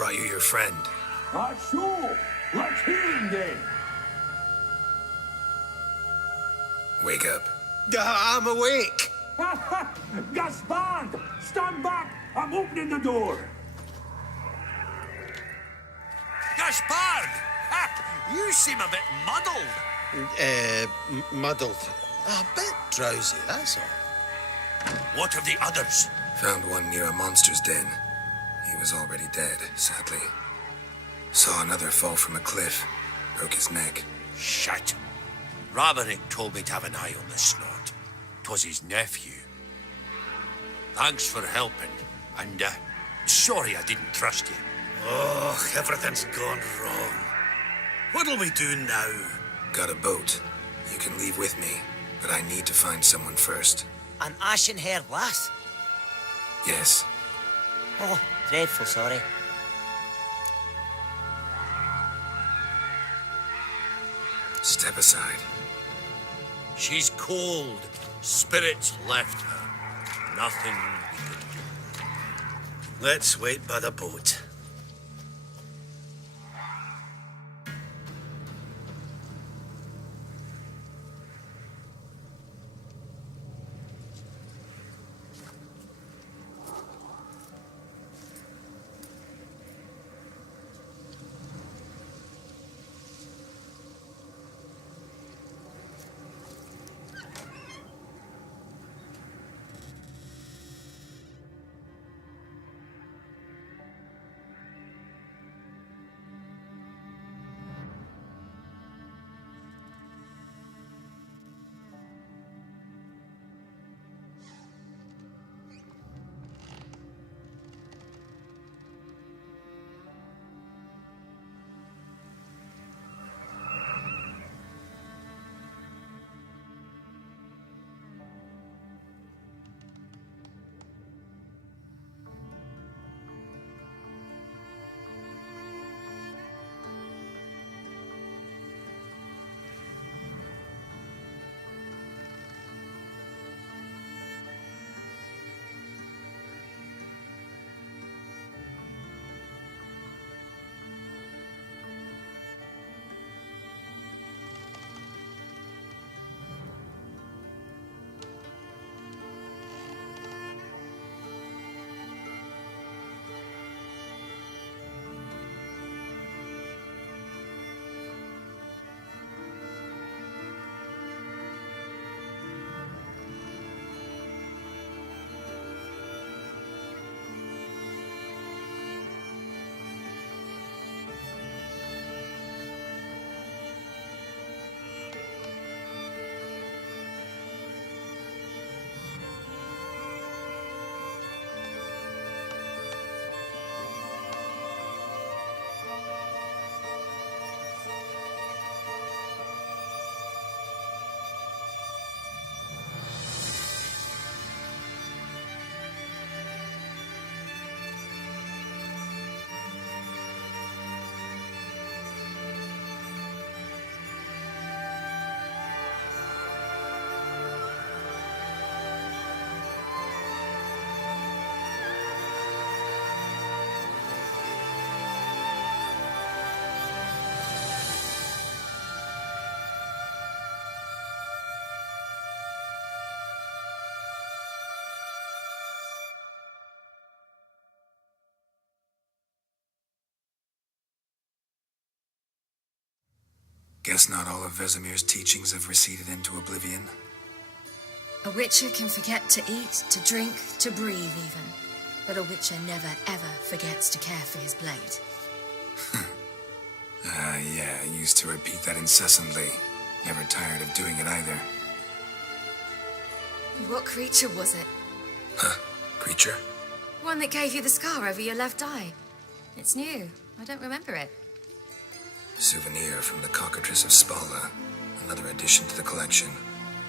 Brought you your friend. Sure. Let's hear him then. Wake up. I'm awake. Gaspard! Stand back! I'm opening the door. Gaspard! Ha! You seem a bit muddled. Muddled. A bit drowsy, that's all. What of the others? Found one near a monster's den. He was already dead, sadly. Saw another fall from a cliff. Broke his neck. Shit. Raverick told me to have an eye on the snot. 'Twas his nephew. Thanks for helping. And, sorry I didn't trust you. Oh, everything's gone wrong. What'll we do now? Got a boat. You can leave with me, but I need to find someone first. An ashen-haired lass? Yes. Oh, dreadful sorry. Step aside. She's cold. Spirits left her. Nothing we can do. Let's wait by the boat. Guess not all of Vesemir's teachings have receded into oblivion. A witcher can forget to eat, to drink, to breathe even. But a witcher never, ever forgets to care for his blade. Yeah, I used to repeat that incessantly. Never tired of doing it either. What creature was it? Huh? Creature? One that gave you the scar over your left eye. It's new. I don't remember it. Souvenir from the cockatrice of Spala. Another addition to the collection.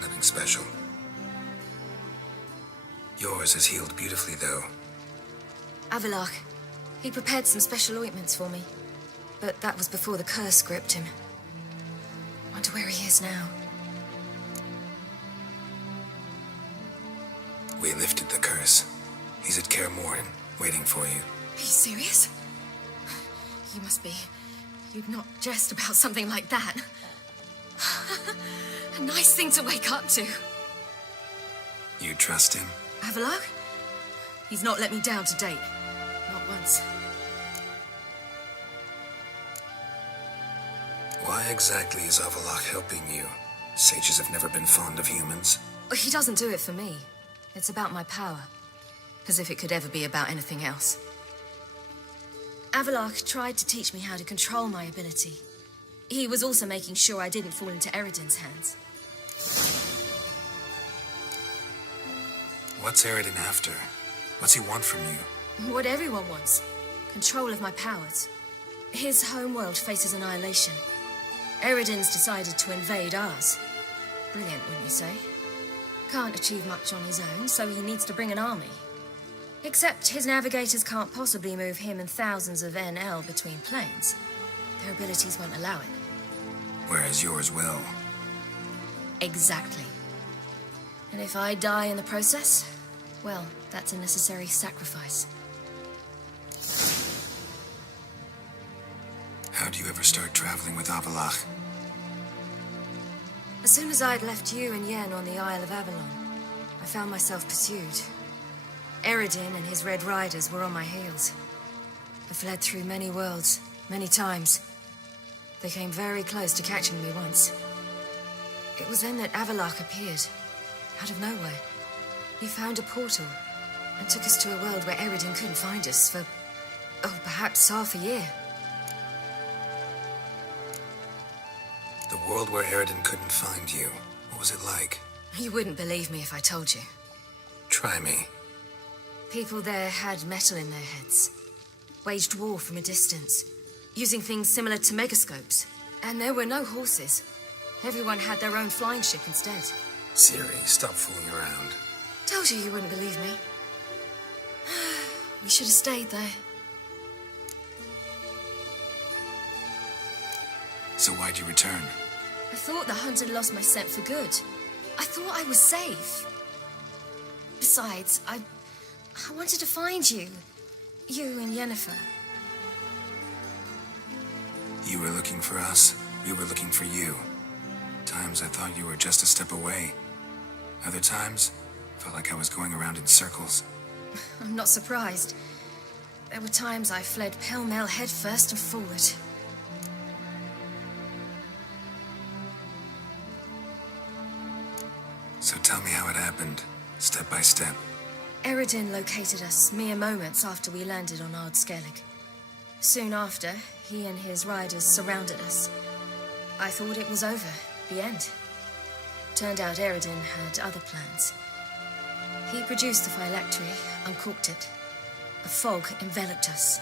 Nothing special. Yours is healed beautifully, though. Avalach. He prepared some special ointments for me. But that was before the curse gripped him. Wonder where he is now. We lifted the curse. He's at Kaer, waiting for you. Are you serious? You must be. You'd not jest about something like that. A nice thing to wake up to. You trust him? Avalok? He's not let me down to date. Not once. Why exactly is Avalok helping you? Sages have never been fond of humans. He doesn't do it for me. It's about my power. As if it could ever be about anything else. Avalok tried to teach me how to control my ability. He was also making sure I didn't fall into Eridan's hands. What's Eridan after? What's he want from you? What everyone wants. Control of my powers. His homeworld faces annihilation. Eridan's decided to invade ours. Brilliant, wouldn't you say? Can't achieve much on his own, so he needs to bring an army. Except his navigators can't possibly move him and thousands of NL between planes. Their abilities won't allow it. Whereas yours will. Exactly. And if I die in the process, well, that's a necessary sacrifice. How'd you ever start traveling with Avalok? As soon as I'd left you and Yen on the Isle of Avalon, I found myself pursued. Eridan and his Red Riders were on my heels. I fled through many worlds, many times. They came very close to catching me once. It was then that Avalok appeared, out of nowhere. He found a portal and took us to a world where Eridan couldn't find us for, perhaps half a year. The world where Eridan couldn't find you. What was it like? You wouldn't believe me if I told you. Try me. People there had metal in their heads, waged war from a distance, using things similar to megascopes. And there were no horses. Everyone had their own flying ship instead. Ciri, stop fooling around. Told you wouldn't believe me. We should have stayed there. So why'd you return? I thought the hunt had lost my scent for good. I thought I was safe. Besides, I wanted to find you. You and Yennefer. You were looking for us. We were looking for you. Times I thought you were just a step away. Other times, felt like I was going around in circles. I'm not surprised. There were times I fled pell-mell headfirst and forward. So tell me how it happened, step by step. Eridan located us mere moments after we landed on Ard Skellig. Soon after, he and his riders surrounded us. I thought it was over, the end. Turned out Eridan had other plans. He produced the phylactery, uncorked it. A fog enveloped us,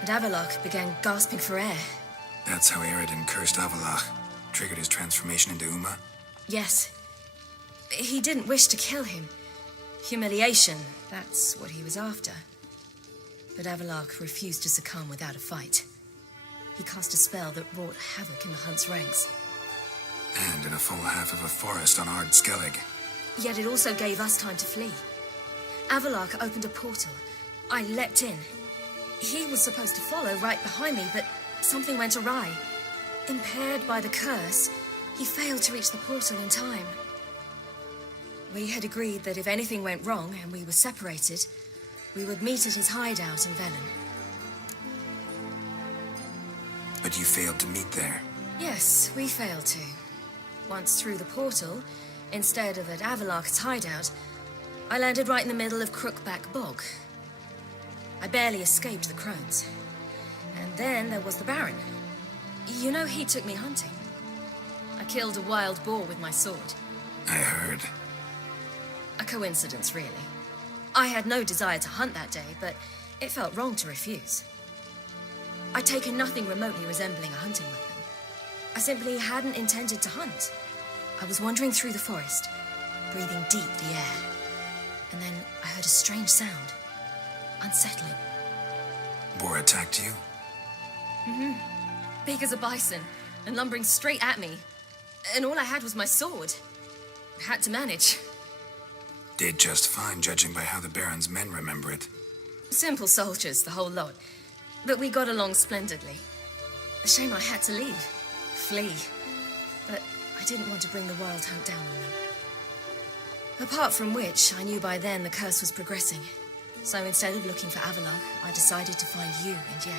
and Avalok began gasping for air. That's how Eridan cursed Avalok, triggered his transformation into Uma? Yes. He didn't wish to kill him. Humiliation, that's what he was after. But Avalok refused to succumb without a fight. He cast a spell that wrought havoc in the hunt's ranks. And in a full half of a forest on Ard Skellig. Yet it also gave us time to flee. Avalok opened a portal. I leapt in. He was supposed to follow right behind me, but something went awry. Impaired by the curse, he failed to reach the portal in time. We had agreed that if anything went wrong and we were separated, we would meet at his hideout in Velen. But you failed to meet there. Yes, we failed to. Once through the portal, instead of at Avalok's hideout, I landed right in the middle of Crookback Bog. I barely escaped the crones. And then there was the Baron. You know, he took me hunting. I killed a wild boar with my sword. I heard. A coincidence, really. I had no desire to hunt that day, but it felt wrong to refuse. I'd taken nothing remotely resembling a hunting weapon. I simply hadn't intended to hunt. I was wandering through the forest, breathing deep the air. And then I heard a strange sound. Unsettling. Boar attacked you? Big as a bison, and lumbering straight at me. And all I had was my sword. Had to manage. Did just fine, judging by how the Baron's men remember it. Simple soldiers, the whole lot. but we got along splendidly. A shame I had to leave. Flee. But I didn't want to bring the Wild Hunt down on them. Apart from which, I knew by then the curse was progressing. So instead of looking for Avalok, I decided to find you and Yen.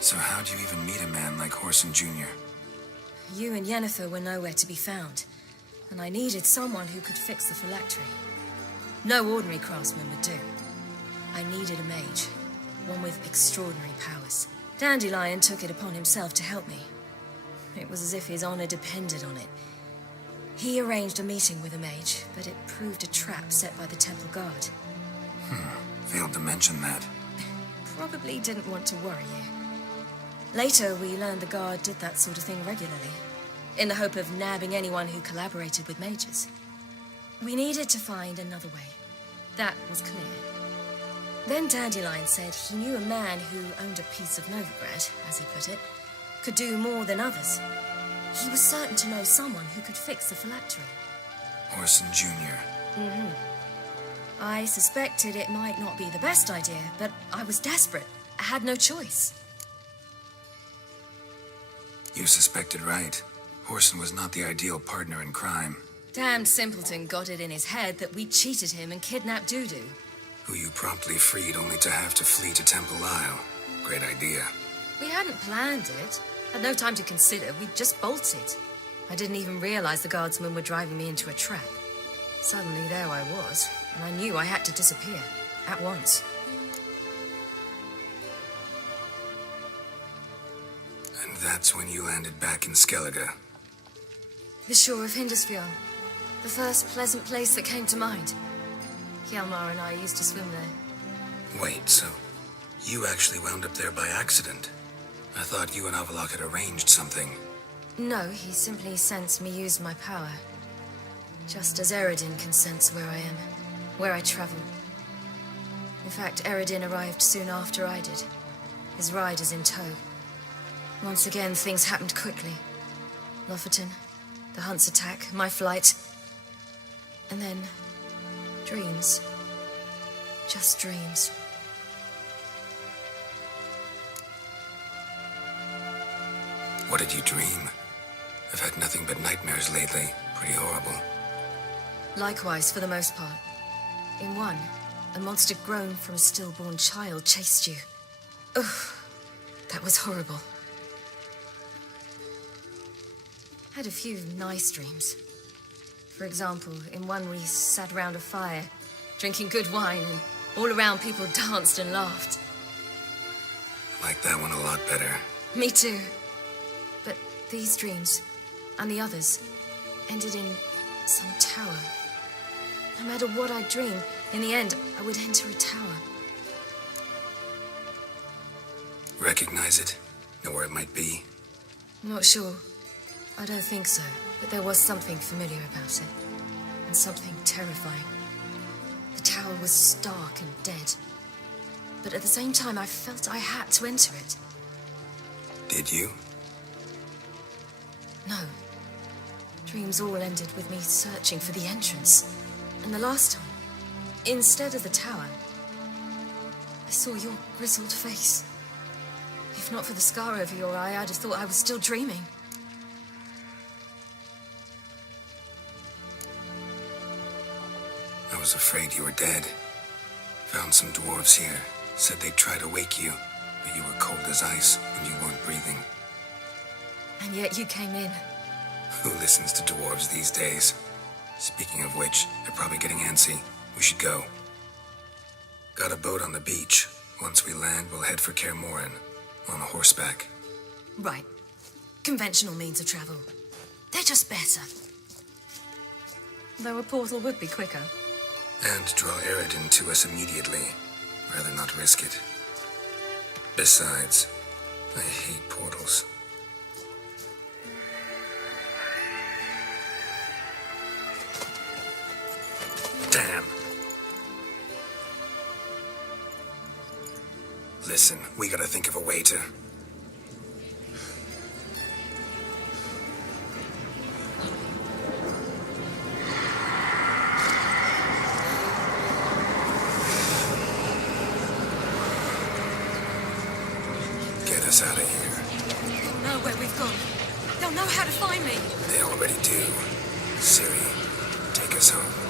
So how'd you even meet a man like Horson Jr.? You and Yennefer were nowhere to be found, and I needed someone who could fix the phylactery. No ordinary craftsman would do. I needed a mage, one with extraordinary powers. Dandelion took it upon himself to help me. It was as if his honor depended on it. He arranged a meeting with a mage, but it proved a trap set by the temple guard. Failed to mention that. Probably didn't want to worry you. Later, we learned the guard did that sort of thing regularly, in the hope of nabbing anyone who collaborated with mages. We needed to find another way. That was clear. Then Dandelion said he knew a man who owned a piece of Novigrad, as he put it, could do more than others. He was certain to know someone who could fix the phylactery. Horson Jr. I suspected it might not be the best idea, but I was desperate. I had no choice. You suspected right. Horson was not the ideal partner in crime. Damned simpleton got it in his head that we cheated him and kidnapped Dudu. Who you promptly freed only to have to flee to Temple Isle. Great idea. We hadn't planned it. Had no time to consider. We just bolted. I didn't even realize the guardsmen were driving me into a trap. Suddenly there I was, and I knew I had to disappear. At once. And that's when you landed back in Skellige. The shore of Hindisfjord. The first pleasant place that came to mind. Hjalmar and I used to swim there. Wait, so you actually wound up there by accident? I thought you and Avalok had arranged something. No, he simply sensed me use my power. Just as Eredin can sense where I am, where I travel. In fact, Eredin arrived soon after I did, his riders in tow. Once again, things happened quickly. Lofoten, the hunt's attack, my flight. And then, dreams. Just dreams. What did you dream? I've had nothing but nightmares lately. Pretty horrible. Likewise, for the most part. In one, a monster grown from a stillborn child chased you. Ugh, that was horrible. Had a few nice dreams. For example, in one we sat around a fire, drinking good wine, and all around people danced and laughed. Like that one a lot better. Me too. But these dreams, and the others, ended in some tower. No matter what I dreamed, in the end, I would enter a tower. Recognize it? Know where it might be? Not sure. I don't think so, but there was something familiar about it. And something terrifying. The tower was stark and dead. But at the same time, I felt I had to enter it. Did you? No. Dreams all ended with me searching for the entrance. And the last time, instead of the tower, I saw your grizzled face. If not for the scar over your eye, I'd have thought I was still dreaming. I was afraid you were dead. Found some dwarves here. Said they'd try to wake you, but you were cold as ice and you weren't breathing. And yet you came in. Who listens to dwarves these days? Speaking of which, they're probably getting antsy. We should go. Got a boat on the beach. Once we land, we'll head for Kaer Morhen, on horseback. Right. Conventional means of travel. They're just better. Though a portal would be quicker. And draw Eredin to us immediately. Rather not risk it. Besides, I hate portals. Damn. Listen, we gotta think of a way to... us out of here. They'll know where we've gone. They'll know how to find me. They already do. Ciri, take us home.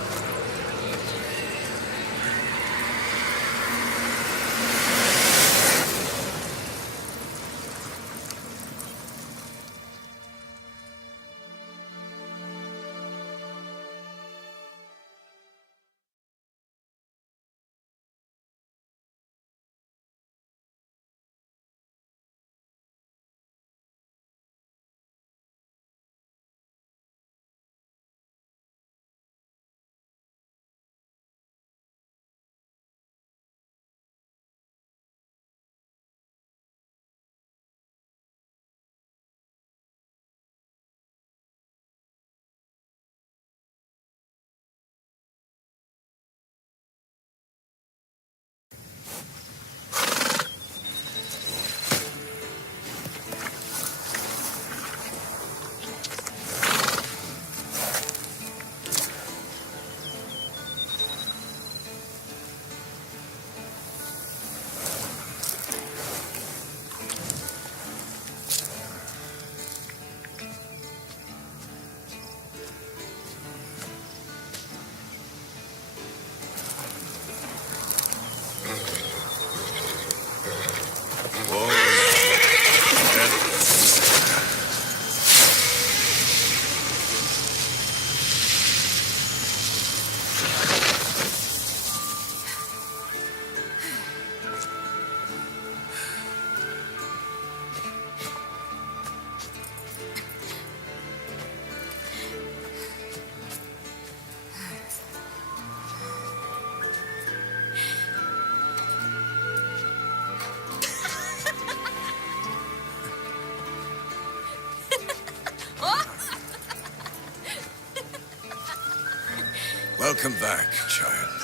Welcome back, child.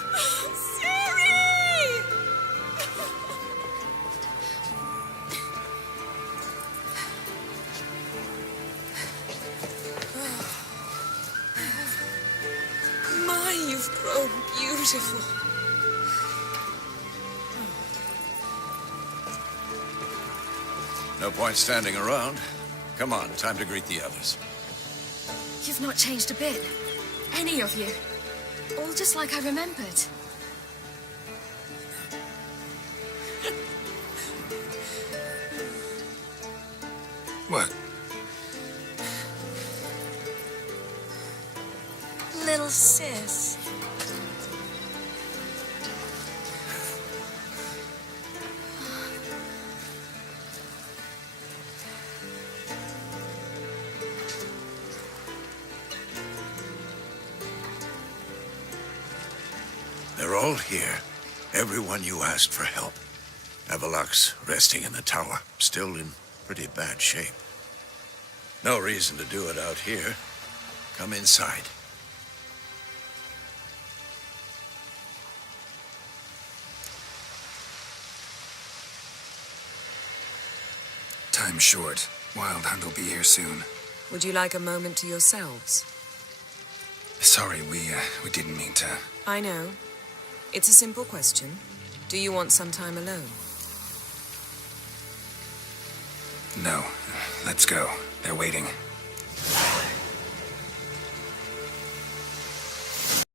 Ciri! My, you've grown beautiful. No point standing around. Come on, time to greet the others. You've not changed a bit. Any of you. All just like I remembered. What? Little sis. They're all here. Everyone you asked for help. Avalok's resting in the tower, still in pretty bad shape. No reason to do it out here. Come inside. Time's short. Wild Hunt will be here soon. Would you like a moment to yourselves? Sorry, we didn't mean to. I know. It's a simple question. Do you want some time alone? No. Let's go. They're waiting.